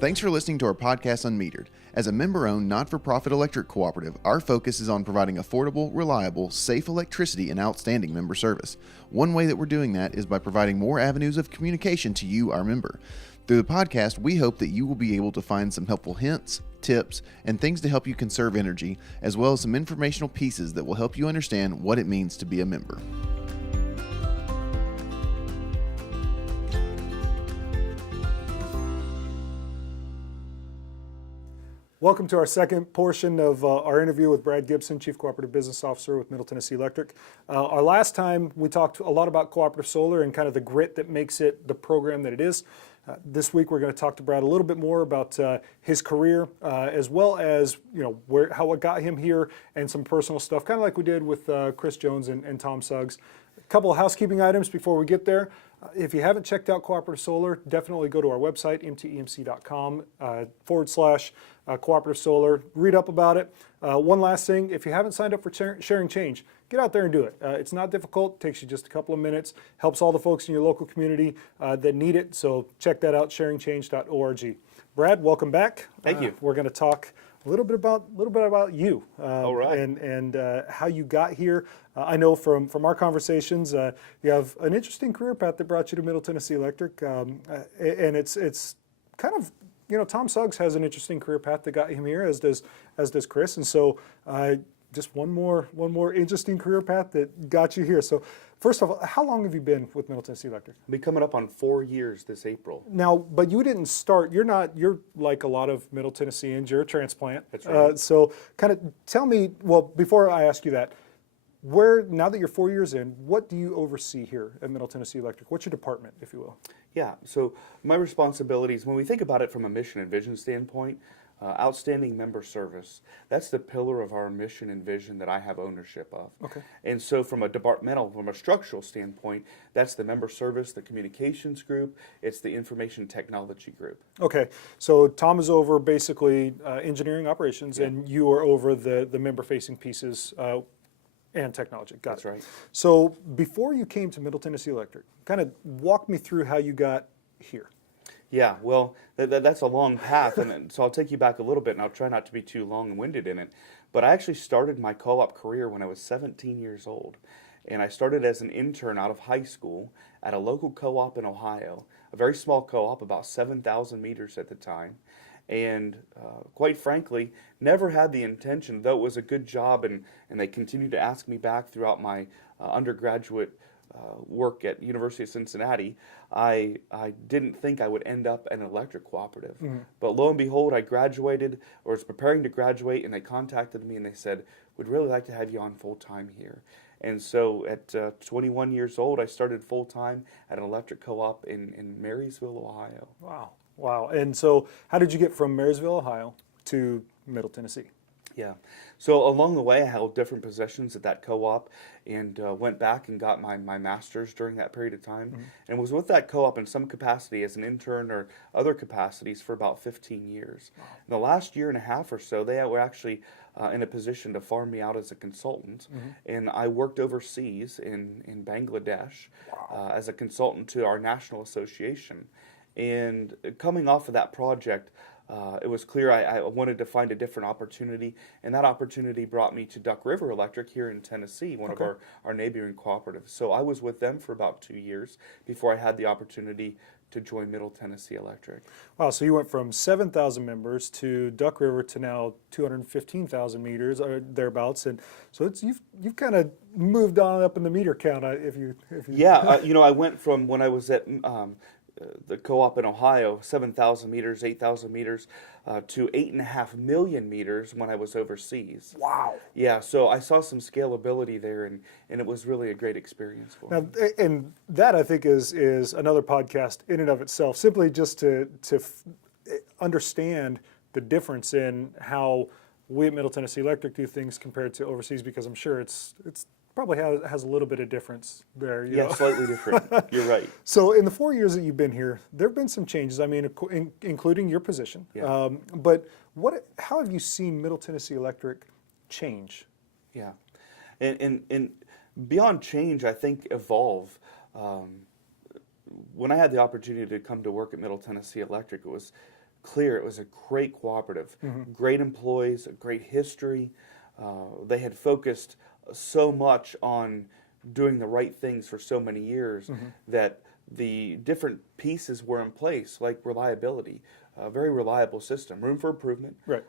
Thanks for listening to our podcast, Unmetered. As a member-owned, not-for-profit electric cooperative, our focus is on providing affordable, reliable, safe electricity and outstanding member service. One way that we're doing that is by providing more avenues of communication to you, our member. Through the podcast, we hope that you will be able to find some helpful hints, tips, and things to help you conserve energy, as well as some informational pieces that will help you understand what it means to be a member. Welcome to our second portion of our interview with Brad Gibson, Chief Cooperative Business Officer with Middle Tennessee Electric. Our last time we talked a lot about cooperative solar and kind of the grit that makes it the program that it is. This week we're going to talk to Brad a little bit more about his career, as well as how it got him here and some personal stuff, kind of like we did with Chris Jones and Tom Suggs. A couple of housekeeping items before we get there. If you haven't checked out Cooperative Solar, definitely go to our website, mtemc.com /cooperative solar. Read up about it. One last thing, if you haven't signed up for Sharing Change, get out there and do it. It's not difficult. It takes you just a couple of minutes. Helps all the folks in your local community that need it. So check that out, sharingchange.org. Brad, welcome back. Thank you. We're going to talk a little bit about you, All right. and how you got here. I know from our conversations, you have an interesting career path that brought you to Middle Tennessee Electric, and it's kind of, Tom Suggs has an interesting career path that got him here, as does Chris, and so just one more interesting career path that got you here. So first of all, how long have you been with Middle Tennessee Electric? I'll be coming up on 4 years this April. Now, but you didn't start, you're like a lot of Middle Tennesseans, you're a transplant. That's right. So kind of tell me, well, before I ask you that, now that you're 4 years in, what do you oversee here at Middle Tennessee Electric? What's your department, if you will? Yeah, so my responsibilities, when we think about it from a mission and vision standpoint, outstanding member service, that's the pillar of our mission and vision that I have ownership of. Okay. And so from a structural standpoint, that's the member service, the communications group, it's the information technology group. Okay, so Tom is over basically engineering operations, Yeah. and you are over the member-facing pieces and technology. Got That's it. right. So before you came to Middle Tennessee Electric, kind of walk me through how you got here. Yeah, well, that's a long path, and so I'll take you back a little bit, and I'll try not to be too long-winded in it. But I actually started my co-op career when I was 17 years old, and I started as an intern out of high school at a local co-op in Ohio, a very small co-op, about 7,000 meters at the time, and quite frankly, never had the intention, though it was a good job, and they continued to ask me back throughout my undergraduate work at University of Cincinnati. I didn't think I would end up at an electric cooperative. Mm-hmm. But lo and behold, I graduated, or was preparing to graduate, and they contacted me and they said, we'd really like to have you on full-time here. And so at 21 years old, I started full-time at an electric co-op in Marysville, Ohio. Wow. And so how did you get from Marysville, Ohio to Middle Tennessee? Yeah. So along the way, I held different positions at that co-op and went back and got my master's during that period of time, mm-hmm. and was with that co-op in some capacity as an intern or other capacities for about 15 years. Wow. In the last year and a half or so, they were actually in a position to farm me out as a consultant, mm-hmm. and I worked overseas in Bangladesh. Wow. As a consultant to our national association. And coming off of that project, it was clear I wanted to find a different opportunity, and that opportunity brought me to Duck River Electric here in Tennessee, one of our neighboring cooperatives. So I was with them for about 2 years before I had the opportunity to join Middle Tennessee Electric. Wow, so you went from 7,000 members to Duck River to now 215,000 meters or thereabouts, and so you've kind of moved on up in the meter count. If you Yeah, I went from when I was at the co-op in Ohio, 7,000 meters, 8,000 meters, to 8.5 million meters when I was overseas. Wow. Yeah, so I saw some scalability there, and it was really a great experience for me. Now, and that I think is another podcast in and of itself, simply just to understand the difference in how we at Middle Tennessee Electric do things compared to overseas, because I'm sure it's probably has a little bit of difference there. Yeah, slightly different. You're right. So in the 4 years that you've been here, there have been some changes, I mean, including your position. Yeah. But how have you seen Middle Tennessee Electric change? Yeah. And beyond change, I think evolve. When I had the opportunity to come to work at Middle Tennessee Electric, it was clear it was a great cooperative, great employees, a great history. They had focused so much on doing the right things for so many years that the different pieces were in place, like reliability, a very reliable system, room for improvement. Right.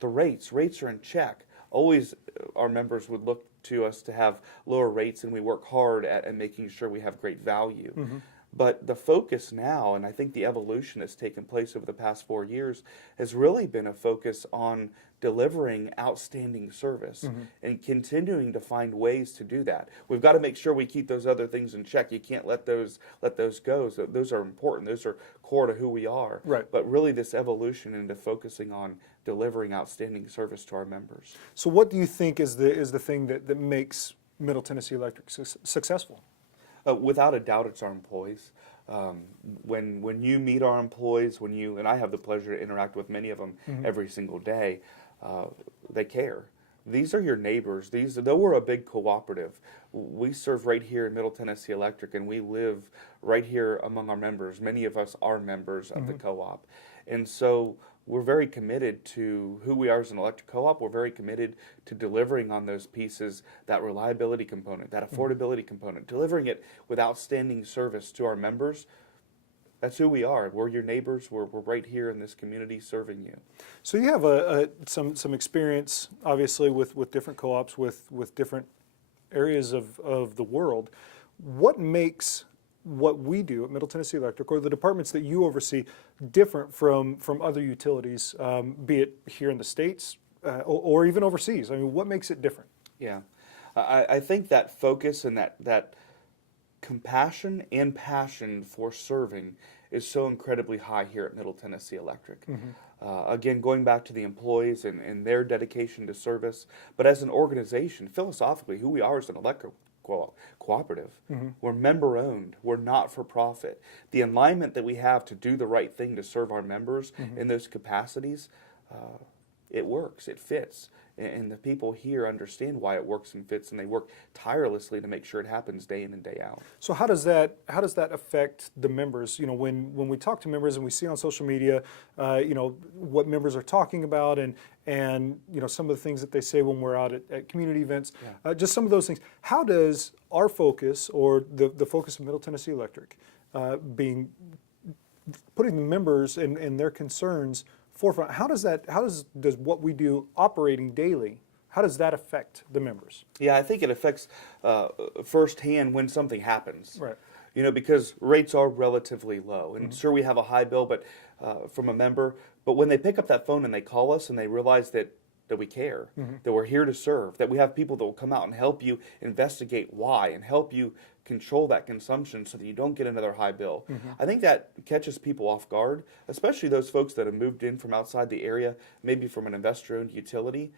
The rates are in check. Always our members would look to us to have lower rates, and we work hard at making sure we have great value. But the focus now, and I think the evolution that's taken place over the past 4 years, has really been a focus on delivering outstanding service and continuing to find ways to do that. We've got to make sure we keep those other things in check. You can't let those go. So those are important. Those are core to who we are. Right. But really this evolution into focusing on delivering outstanding service to our members. So what do you think is the thing that makes Middle Tennessee Electric successful? Without a doubt, it's our employees. When you meet our employees, and I have the pleasure to interact with many of them every single day, they care. These are your neighbors. Though we're a big cooperative, we serve right here in Middle Tennessee Electric, and we live right here among our members. Many of us are members of the co-op. And so we're very committed to who we are as an electric co-op. We're very committed to delivering on those pieces, that reliability component, that affordability component, delivering it with outstanding service to our members. That's who we are. We're your neighbors. We're right here in this community serving you. So you have some experience, obviously, with different co-ops, with different areas of the world. What makes what we do at Middle Tennessee Electric, or the departments that you oversee, different from other utilities, be it here in the States or even overseas? I mean, what makes it different? Yeah, I think that focus and that compassion and passion for serving is so incredibly high here at Middle Tennessee Electric. Again, going back to the employees and their dedication to service, but as an organization, philosophically, who we are as an electric cooperative. We're member owned. We're not for profit. The alignment that we have to do the right thing to serve our members in those capacities, it works. It fits. And the people here understand why it works and fits, and they work tirelessly to make sure it happens day in and day out. So how does that affect the members? You know, when we talk to members and we see on social media, you know, what members are talking about, and you know, some of the things that they say when we're out at community events, just some of those things. How does our focus, or the focus of Middle Tennessee Electric, putting the members and their concerns forefront, how does what we do operating daily, how does that affect the members? Yeah, I think it affects firsthand when something happens. Right. You know, because rates are relatively low, and sure, we have a high bill, but from a member. But when they pick up that phone and they call us and they realize that we care, that we're here to serve, that we have people that will come out and help you investigate why and help you control that consumption so that you don't get another high bill. I think that catches people off guard, especially those folks that have moved in from outside the area, maybe from an investor-owned utility,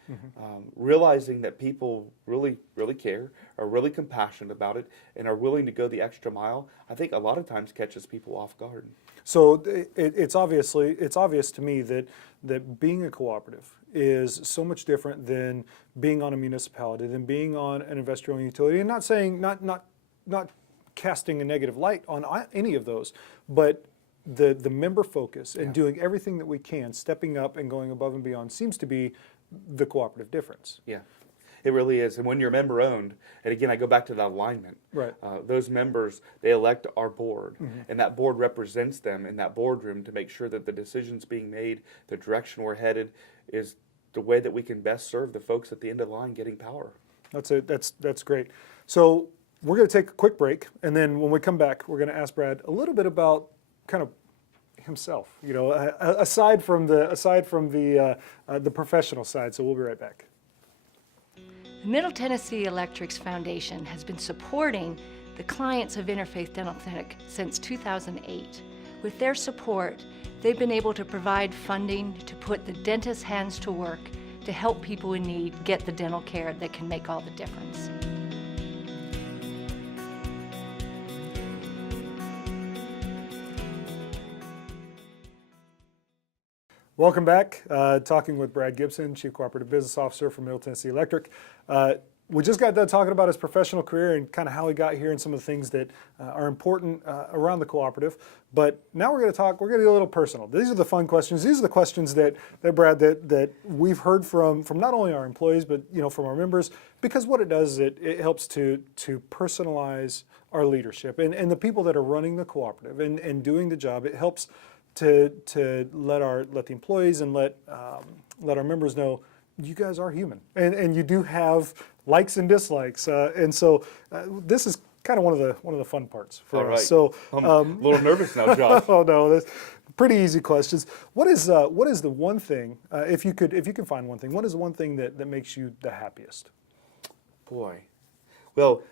realizing that people really, really care, are really compassionate about it, and are willing to go the extra mile. I think a lot of times catches people off guard. So it's obvious to me that being a cooperative is so much different than being on a municipality, than being on an investor-owned utility, and not saying not casting a negative light on any of those, but the member focus and doing everything that we can, stepping up and going above and beyond, seems to be the cooperative difference. Yeah, it really is. And when you're member owned, and again, I go back to that alignment. Right. Those members, they elect our board, and that board represents them in that boardroom to make sure that the decisions being made, the direction we're headed, is the way that we can best serve the folks at the end of the line getting power. That's it. That's great. So we're going to take a quick break, and then when we come back, we're going to ask Brad a little bit about kind of himself, you know, aside from the professional side. So we'll be right back. Middle Tennessee Electric's foundation has been supporting the clients of Interfaith Dental Clinic since 2008. With their support, they've been able to provide funding to put the dentist's hands to work to help people in need get the dental care that can make all the difference. Welcome back. Talking with Brad Gibson, Chief Cooperative Business Officer for Middle Tennessee Electric. we just got done talking about his professional career and kind of how he got here and some of the things that are important around the cooperative. But now we're going to get a little personal. These are the fun questions. These are the questions that Brad, that we've heard from not only our employees, but from our members, because what it does is it helps to personalize our leadership and the people that are running the cooperative and doing the job. It helps to let the employees and let our members know you guys are human and you do have likes and dislikes, and so this is kind of one of the fun parts for us. Right. So I'm a little nervous now, Josh. oh no, that's pretty easy questions. What is the one thing, if you can find one thing, what is the one thing that makes you the happiest? Boy, well,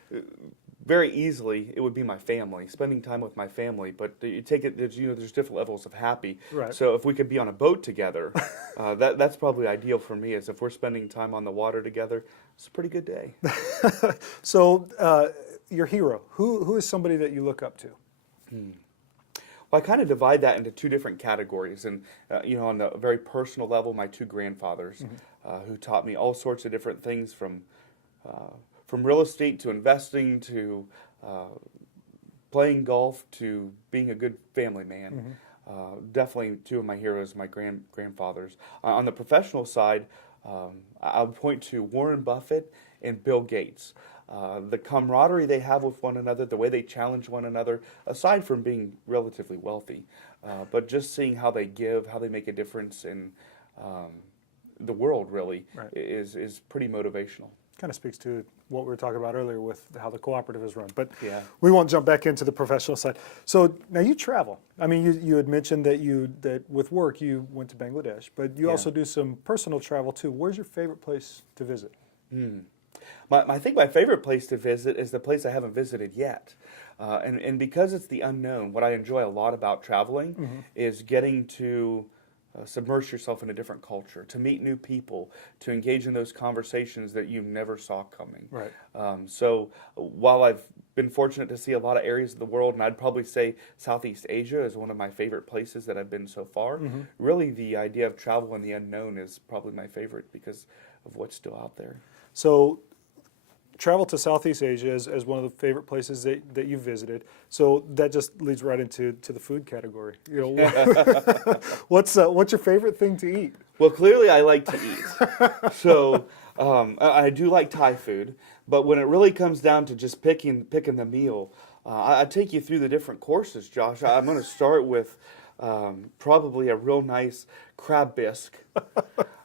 very easily it would be my family, spending time with my family. But you take it, there's different levels of happy. Right. So if we could be on a boat together, that's probably ideal for me. Is if we're spending time on the water together, it's a pretty good day. So your hero, who is somebody that you look up to? Well, I kind of divide that into two different categories, and on the very personal level, my two grandfathers, who taught me all sorts of different things from real estate to investing to playing golf to being a good family man. Definitely two of my heroes, my grandfathers. On the professional side, I would point to Warren Buffett and Bill Gates. The camaraderie they have with one another, the way they challenge one another, aside from being relatively wealthy, but just seeing how they give, how they make a difference in the world, really, Right. is pretty motivational. Kind of speaks to what we were talking about earlier with how the cooperative is run. But Yeah. we won't jump back into the professional side. So now you travel. I mean, you had mentioned that with work you went to Bangladesh, but you also do some personal travel too. Where's your favorite place to visit? I think my favorite place to visit is the place I haven't visited yet. And because it's the unknown, what I enjoy a lot about traveling is getting to submerge yourself in a different culture, to meet new people, to engage in those conversations that you never saw coming. Right. So while I've been fortunate to see a lot of areas of the world, and I'd probably say Southeast Asia is one of my favorite places that I've been so far, really the idea of travel in the unknown is probably my favorite because of what's still out there. So travel to Southeast Asia as one of the favorite places that you visited. So that just leads right into the food category. What's your favorite thing to eat? Well, clearly I like to eat. So I do like Thai food, but when it really comes down to just picking the meal, I take you through the different courses, Josh. I'm going to start with probably a real nice crab bisque.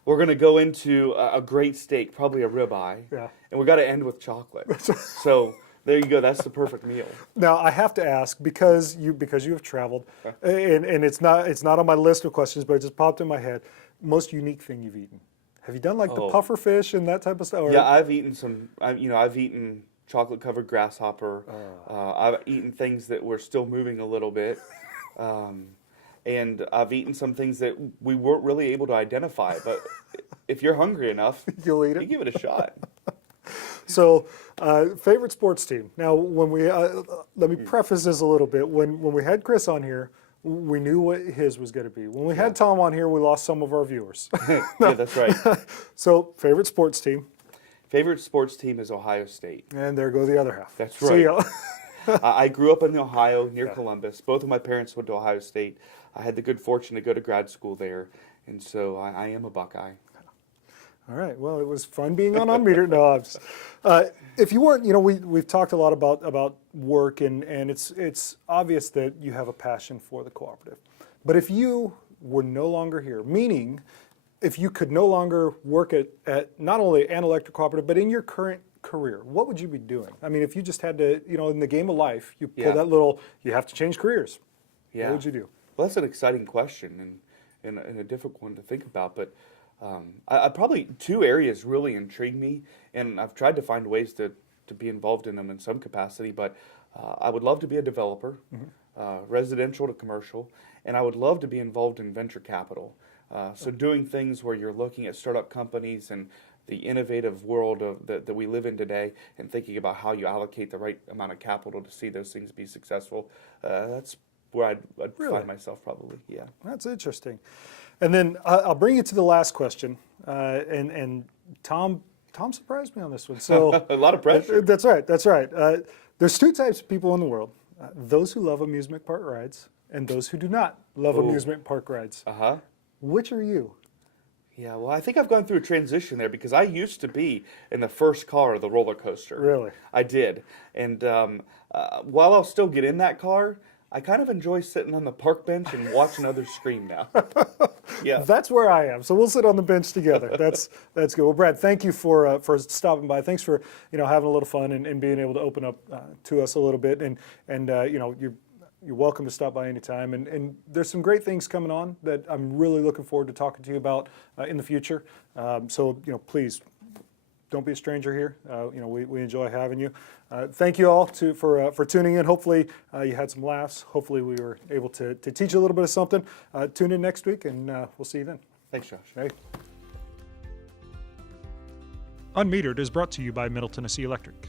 We're going to go into a great steak, probably a ribeye. Yeah. And we got to end with chocolate. So there you go. That's the perfect meal. Now I have to ask because you have traveled, and it's not on my list of questions, but it just popped in my head. Most unique thing you've eaten? Have you done like the puffer fish and that type of stuff? Or? Yeah, I've eaten some. I've eaten chocolate-covered grasshopper. I've eaten things that were still moving a little bit. And I've eaten some things that we weren't really able to identify. But if you're hungry enough, you'll eat it. You give it a shot. So, favorite sports team. Now, when we let me preface this a little bit. When we had Chris on here, we knew what his was going to be. When we had Tom on here, we lost some of our viewers. Yeah, that's right. So, favorite sports team. Favorite sports team is Ohio State. And there go the other half. That's right. See ya. I grew up in Ohio, near Columbus. Both of my parents went to Ohio State. I had the good fortune to go to grad school there, and so I am a Buckeye. All right. Well, it was fun being on Unmetered. No, if you weren't, we've talked a lot about work, and it's obvious that you have a passion for the cooperative. But if you were no longer here, meaning if you could no longer work at not only an electric cooperative, but in your current career, what would you be doing? I mean, if you just had to, in the game of life, you pull that little, you have to change careers. Yeah. What would you do? Well, that's an exciting question and a difficult one to think about. But I probably two areas really intrigue me, and I've tried to find ways to be involved in them in some capacity. But I would love to be a developer, residential to commercial, and I would love to be involved in venture capital. So doing things where you're looking at startup companies and the innovative world that we live in today, and thinking about how you allocate the right amount of capital to see those things be successful. That's where I'd Really? find myself probably, yeah. That's interesting. And then I'll bring you to the last question. And Tom Tom surprised me on this one. So A lot of pressure. That's right. That's right. There's two types of people in the world: those who love amusement park rides and those who do not love amusement park rides. Uh-huh. Which are you? Yeah, well, I think I've gone through a transition there because I used to be in the first car of the roller coaster. Really? I did. And while I'll still get in that car, I kind of enjoy sitting on the park bench and watching others scream now. Yeah. That's where I am. So we'll sit on the bench together. That's good. Well, Brad, thank you for stopping by. Thanks for having a little fun and being able to open up to us a little bit. And you're welcome to stop by anytime. And there's some great things coming on that I'm really looking forward to talking to you about in the future. So please don't be a stranger here. We enjoy having you. Thank you all for tuning in. Hopefully you had some laughs. Hopefully we were able to teach you a little bit of something. Tune in next week, and we'll see you then. Thanks, Josh. Hey. Unmetered is brought to you by Middle Tennessee Electric.